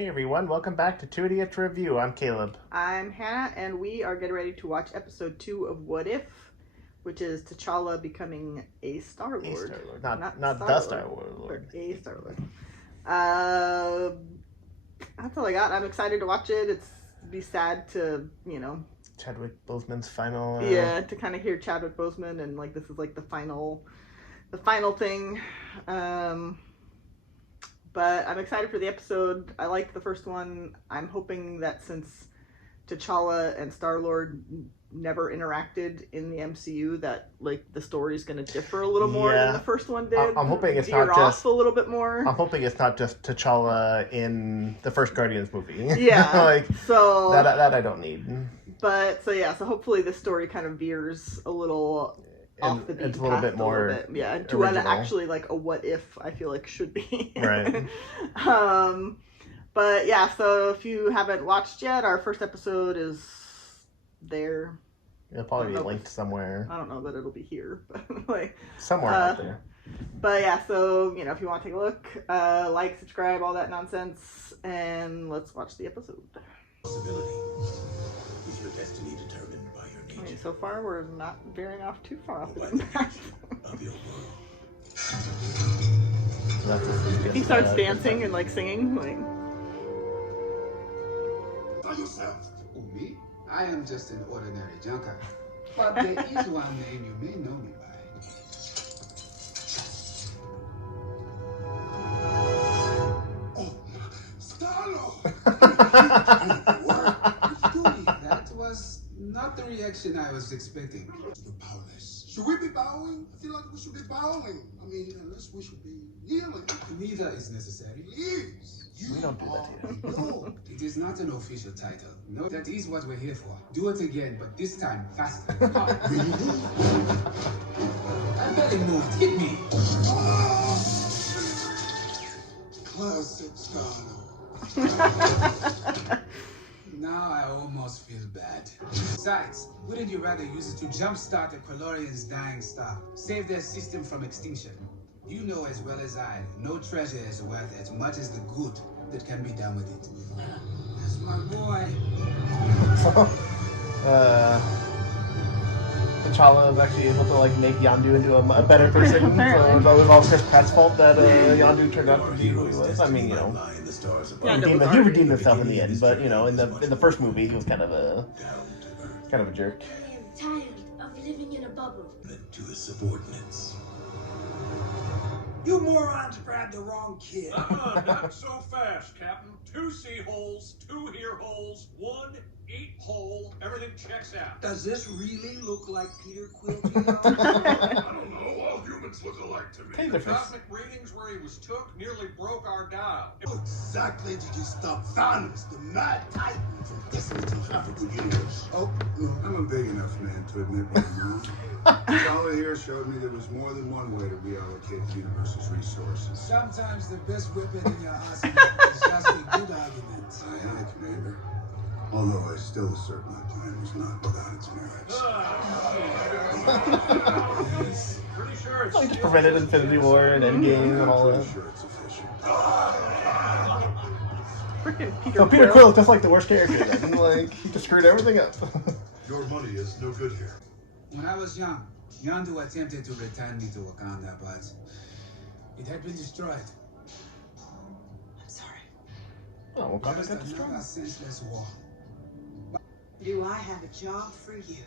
Hey everyone, welcome back to Two Idiots Review. I'm Caleb. I'm Hannah, and we are getting ready to watch episode 2 of What If, which is T'Challa becoming a Star-Lord. A Star-Lord. Not the Star-Lord. A Star-Lord. That's all I got. I'm excited to watch it. It'd be sad to, Chadwick Boseman's final... to kind of hear Chadwick Boseman, and, this is, the final thing. But I'm excited for the episode. I liked the first one. I'm hoping that since T'Challa and Star-Lord never interacted in the MCU, that the story's going to differ a little more than the first one did. I'm hoping it's not just off a little bit more. I'm hoping it's not just T'Challa in the first Guardians movie. Yeah. So that I don't need. But so hopefully this story kind of veers a little off the beat it's a little bit more to what actually a what if I feel like should be. Right. But yeah, so if you haven't watched yet, our first episode is there. It'll probably be linked somewhere. I don't know that it'll be here, but somewhere out there. But yeah, so if you want to take a look, like, subscribe, all that nonsense, and let's watch the episode. Possibility is your destiny determined by your nature. I mean, so far we're not veering off too far off the path. Of your world. If he starts dancing and singing, By yourself. Oh, me? I am just an ordinary junker. But there is one name you may know me by. Oh, Star-Lord! That was not the reaction I was expecting. You're powerless. Should we be bowing? I feel like we should be bowing. I mean, unless we should be kneeling. Neither is necessary. Please. We don't do that here. No. It is not an official title. No, that is what we're here for. Do it again, but this time faster. I barely moved. Hit me. Classic Star-Lord. Now I almost feel bad. Besides, wouldn't you rather use it to jumpstart the Colorians' dying star? Save their system from extinction? You know as well as I, no treasure is worth as much as the good that can be done with it. That's my boy. T'Challa is actually able to make Yondu into a better person. So it was all Chris Pratt's fault that Yondu turned out to be who he was. I mean, he redeemed himself in the end, but in the first movie he was kind of a jerk. I am tired of living in a bubble. To his subordinates. You morons grabbed the wrong kid. Not so fast, Captain. 2 sea holes, 2 ear holes, 1 eat hole. Everything checks out. Does this really look like Peter Quill? I don't know. All humans look alike to me. Hey, The cosmic readings where he was took nearly broke our dial. How exactly did you stop Thanos, the Mad Titan, from listening to half of the universe? Oh, look, I'm a big enough man to admit when I'm wrong. T'Challa here showed me there was more than one way to reallocate the universe's resources. Sometimes the best weapon in your arsenal is just a good argument. Aye, aye, Commander. Although I still assert my plan was not without its merits. Pretty sure it's Just prevented Infinity War and Endgame and all that. Pretty sure it's official. Freaking So Peter Quill is just the worst character then. He just screwed everything up. Your money is no good here. When I was young, Yondu attempted to return me to Wakanda, but it had been destroyed. I'm sorry. Oh, Wakanda Just got destroyed. another senseless war. Do I have a job for you?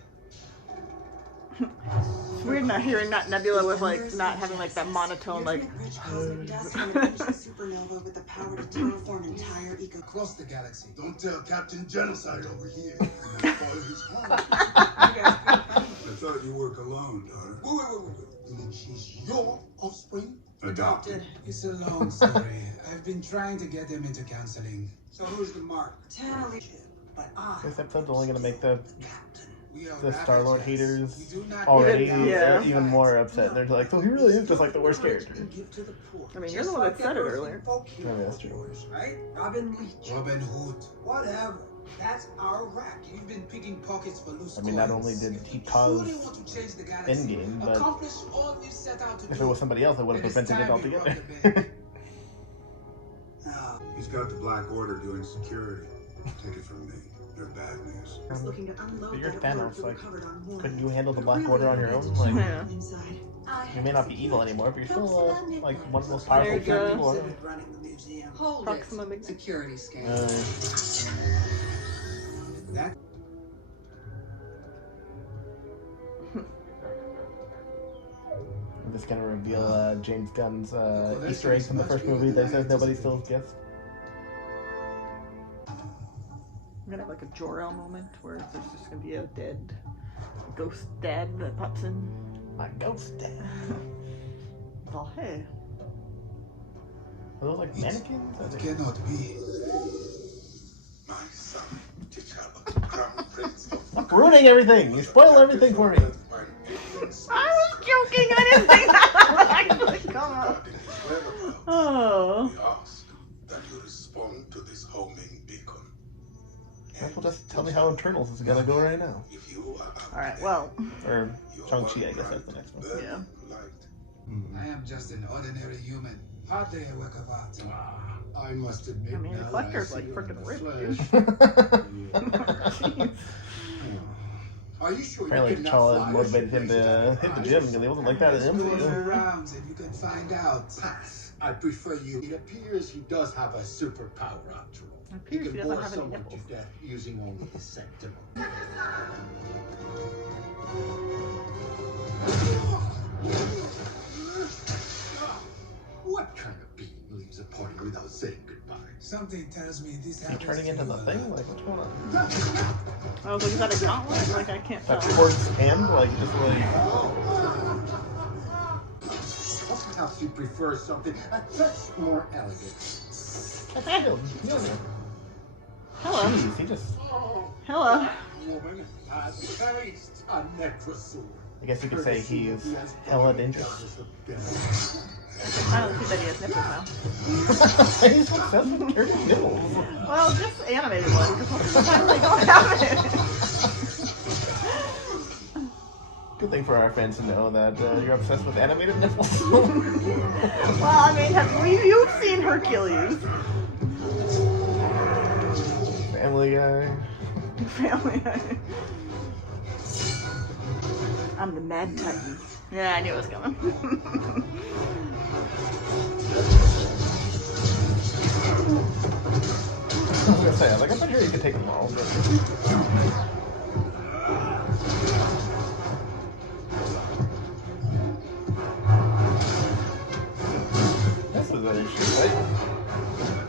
It's weird not hearing Nebula with not having that monotone Rich cosmic dust from an ancient supernova with the power to terraform entire eco. Across the galaxy. Don't tell Captain Genocide over here. You might spoil his home. I thought you work alone, daughter. Wait. You mean she's your offspring? Adopted. It's a long story. I've been trying to get them into counseling. So who's the mark? Tana, but I. This episode's only going to make the We are Star-Lord ravagers. haters We do not already Yeah. even more upset. They're so he really is just the worst character. Give to the poor. I mean, you're the one that said it earlier. Maybe that's true. Right? Robin Leach. Robin Hood. Whatever. That's our rack. You've been picking pockets for loose I mean, not coins. only did If he you cause truly want to change the galaxy, Endgame, but accomplish all we set out to if do, it was somebody else, it would have then it's prevented it time we robbed altogether. the bank. Now, He's got the Black Order doing security. Take it from me. They're bad news. I was looking to unload You're that Thanos, that like, recovered on board. couldn't you handle the Black Really Order on your own? wanted to Like, Yeah. inside. you may not be evil anymore, but you're still like one of the most powerful There's a- people. Running the museum. Hold Proxima it. Mix. Security scan. That I'm just gonna reveal James Gunn's Easter egg from the first movie that says nobody steals gifts. I'm gonna have like a Jor-El moment where there's just gonna be a dead ghost dad that pops in. My ghost dad. Oh, hey. Are those like mannequins? Are it they- cannot be. My son, T'Challa, Crown Prince of Stop ruining everything! You spoil everything for me! I was joking. I didn't think that would actually come out. Oh. We ask that you respond to this homing beacon. Well, just tell me how Eternals is gonna go right now. If you are All right. Well. Or Shang-Chi, I guess that's the next one. Yeah. I am just an ordinary human. Hardly a work of art. I must admit, I mean, now Reflector's I like see you in freaking the ripped, flesh. Jeez. Are you sure Apparently you cannot T'Challa fly motivated him or to hit the gym because he wasn't like that in Just go MCU. around and you can find out. Pass. I prefer you. It appears he does have a superpower after all. It appears he doesn't bore have any someone nipples. to death using only his sanctum. What kind of being leaves a party without saying goodbye? Something tells me this Is he happens turning to into you the a thing? lot. Like, what's going on? I was like, is that a gauntlet? Like, I can't tell. That's towards his hand? Like, just like... Or perhaps you prefer something a touch more elegant. That's him. Hello. Jeez, he just... Hello. Woman has faced a necrosaur. I guess you could say he is hella dangerous. I can finally see that he has nipples now. He's obsessed with turning nipples. Well, just animated ones, because most of the time they don't have it. Good thing for our fans to know that you're obsessed with animated nipples. Well, I mean, you've seen Hercules. Family Guy. Family. I'm the Mad Titan. Yeah, I knew it was coming. I was gonna say, I was like, I'm pretty sure you could take them all. This was an interesting fight.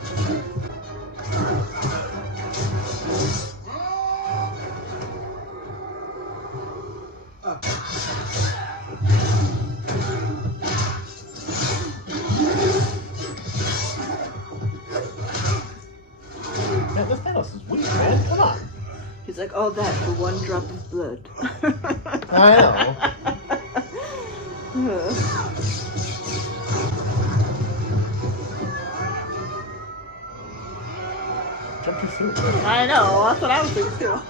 Man, this Thanos is weak, man. Come on. He's like, all that for one drop of blood. I know. Jump too soon. I know, that's what I was thinking too.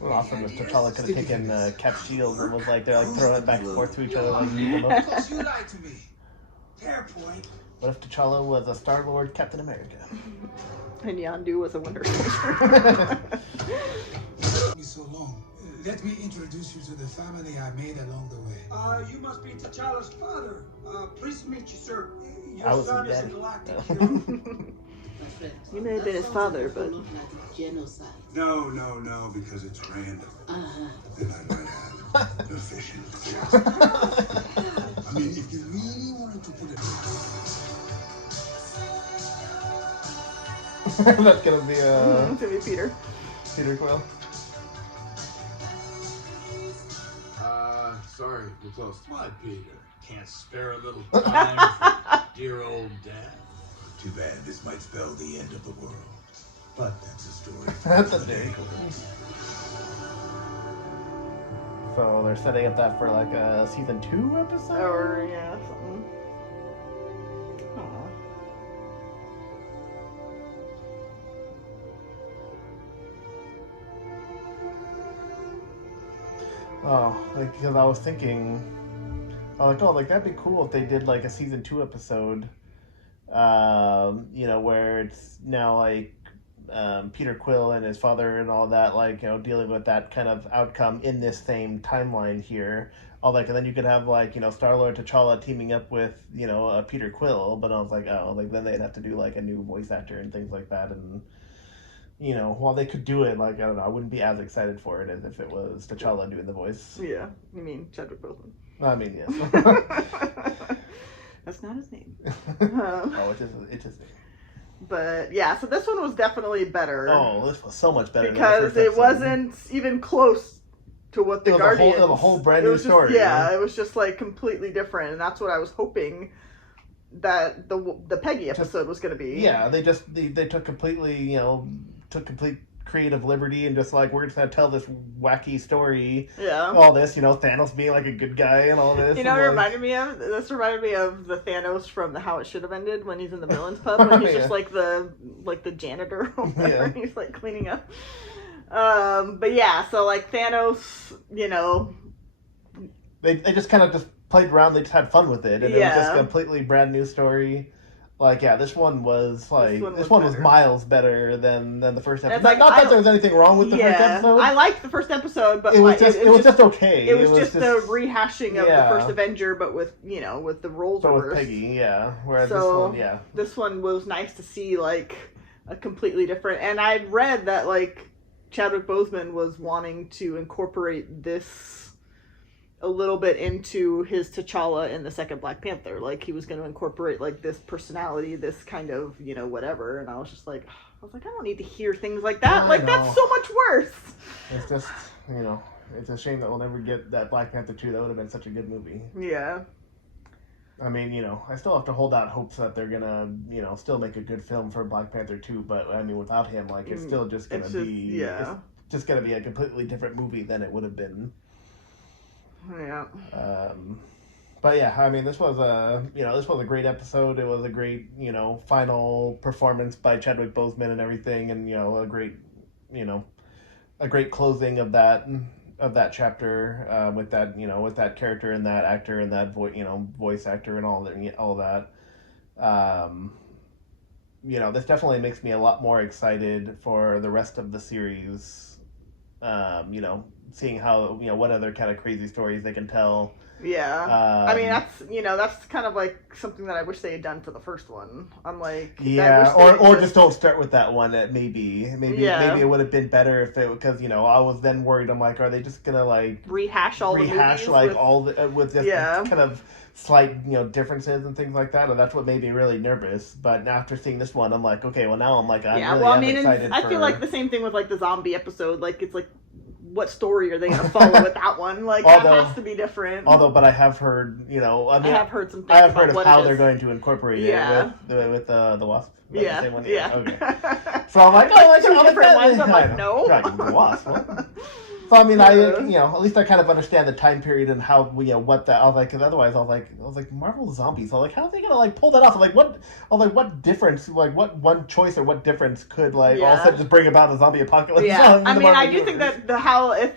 What awesome if T'Challa could have taken Cap's shield and was like, they're like throwing it back and forth to each other like people know. Because you lied to me. Fair point. What if T'Challa was a Star-Lord Captain America? And Yondu was a Winter Soldier. Me so long. Let me introduce you to the family I made along the way. You must be T'Challa's father. Pleased to meet you, sir. I Your was son is a dead. galactic No. hero. You may have been his father, but Genocide. No, because it's random. Uh-huh. And I might have efficient. I mean, if you really wanted to put it That's gonna be it's gonna be Peter. Peter Quill. Sorry, we're close. Why, Peter? Can't spare a little time for dear old dad? Too bad this might spell the end of the world. But that's a story. That's a very cool thing. So they're setting up that for like a season 2 episode? Or, yeah, something. Aw. Oh, like, because I was thinking, that'd be cool if they did like a season 2 episode, where it's now like Peter Quill and his father and all that, like, dealing with that kind of outcome in this same timeline here. And then you could have like, Star-Lord, T'Challa teaming up with, Peter Quill, but I was like, then they'd have to do like a new voice actor and things like that, and while they could do it, like, I don't know, I wouldn't be as excited for it as if it was T'Challa doing the voice. Yeah, you mean Chadwick Boseman? I mean, yes. That's not his name. It's his name. But yeah, so this one was definitely better. Oh, this was so much better because it wasn't even close to what the Guardians. It was a whole brand new story. Yeah, it was just like completely different, and that's what I was hoping that the Peggy episode was going to be. Yeah, they took completely complete creative liberty and just like, we're just gonna tell this wacky story. Yeah. All this, Thanos being like a good guy and all this. It reminded me of the Thanos from the How It Should Have Ended when he's in the villains pub when he's just like the janitor over there and he's like cleaning up. But yeah, so like Thanos, they just kind of just played around. They just had fun with it, and it was just a completely brand new story. Like, yeah, this one was miles better than the first episode. Like, not that there was anything wrong with the first episode. I liked the first episode, but it was just okay. It was just a rehashing of the first Avenger, but with with the roles reversed. With Peggy, yeah. Whereas this one was nice to see like a completely different. And I'd read that like Chadwick Boseman was wanting to incorporate this a little bit into his T'Challa in the second Black Panther. Like, he was going to incorporate like this personality, this kind of, whatever. And I was like, I don't need to hear things like that. That's so much worse. It's just, it's a shame that we'll never get that Black Panther 2. That would have been such a good movie. Yeah. I mean, I still have to hold out hopes that they're gonna, still make a good film for Black Panther 2. But I mean, without him, like, it's still just gonna be, it's just gonna be a completely different movie than it would have been. Yeah. But yeah, I mean, this was a great episode. It was a great, final performance by Chadwick Boseman and everything, and a great closing of that chapter with that character and that actor and that voice actor and all that. This definitely makes me a lot more excited for the rest of the series. Seeing how, what other kind of crazy stories they can tell. Yeah. I mean, that's kind of like something that I wish they had done for the first one. I'm like, or just don't start with that one. Maybe it would have been better because I was then worried. I'm like, are they just gonna like rehash all the movies with just kind of slight differences and things like that? And that's what made me really nervous. But after seeing this one, I'm like, okay, well now I'm like, excited. I feel like the same thing with like the zombie episode. Like, it's like, what story are they going to follow with that one? Like, that has to be different. But I have heard, I have heard some things. I have heard of how they're going to incorporate it with the Wasp. Yeah. The same one? Yeah. Okay. So I'm like, two different ones. I'm like, no. Right, the Wasp. So I mean, at least I kind of understand the time period and how what that. I was like, because otherwise I was like Marvel Zombies. So like, how are they gonna like pull that off? What difference? Like, what one choice or what difference could all of a sudden just bring about a zombie apocalypse? Yeah, I mean, I do think that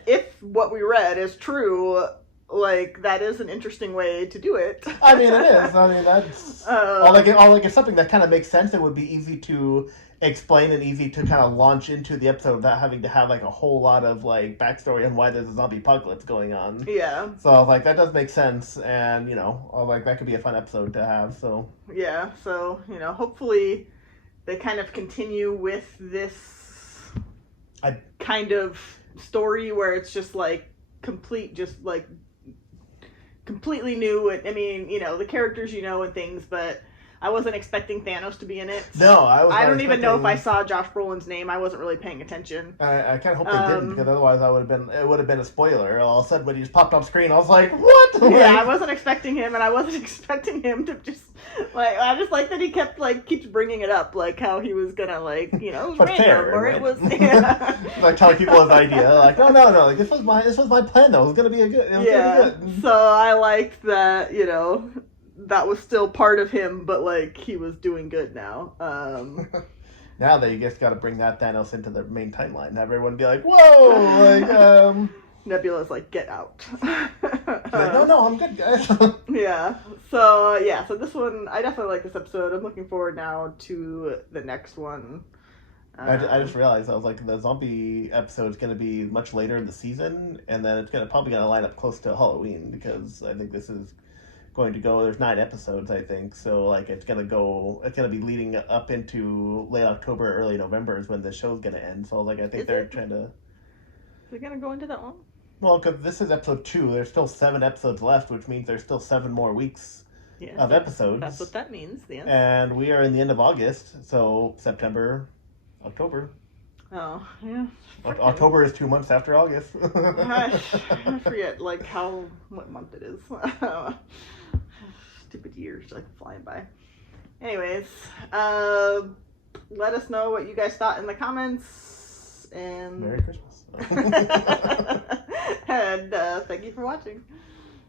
if what we read is true, like, that is an interesting way to do it. I mean, it is. I mean, that's it's something that kind of makes sense. It would be easy to explain and easy to kind of launch into the episode without having to have like a whole lot of like backstory on why there's a zombie apocalypse going on. Yeah. So I was like, that does make sense, and I was like, that could be a fun episode to have. So yeah. So hopefully they kind of continue with this kind of story where it's just like completely new. And I mean, the characters and things, but I wasn't expecting Thanos to be in it. No, I don't even know if I saw Josh Brolin's name. I wasn't really paying attention. I kind of hope they didn't, because otherwise it would have been a spoiler. All of a sudden, when he just popped off screen, I was like, what? Yeah, I wasn't expecting him, and I wasn't expecting him to just like. I just like that he keeps bringing it up, like how he was gonna it was but random, fair, or right? It was like telling people his idea, like no, like this was my plan though. It was gonna be gonna be good. So I liked that that was still part of him, but like he was doing good now. Now that you just got to bring that Thanos into the main timeline, have everyone be like, "Whoa!" Nebula's like, get out. She's like, no, I'm good, guys. Yeah. So this one, I definitely like this episode. I'm looking forward now to the next one. I just realized, I was like, the zombie episode is going to be much later in the season, and then it's probably going to line up close to Halloween, because I think this is going to go, there's 9 episodes, I think, so like it's going to be leading up into late October, early November is when the show's going to end, so like I think they're trying to... Is it going to go into that long? Well, because this is episode 2, there's still 7 episodes left, which means there's still 7 more weeks of episodes. That's what that means, yeah. And we are in the end of August, so September, October. Oh, yeah. October is 2 months after August. I forget, like, what month it is. Stupid years, like, flying by. Anyways, let us know what you guys thought in the comments. And Merry Christmas. and thank you for watching.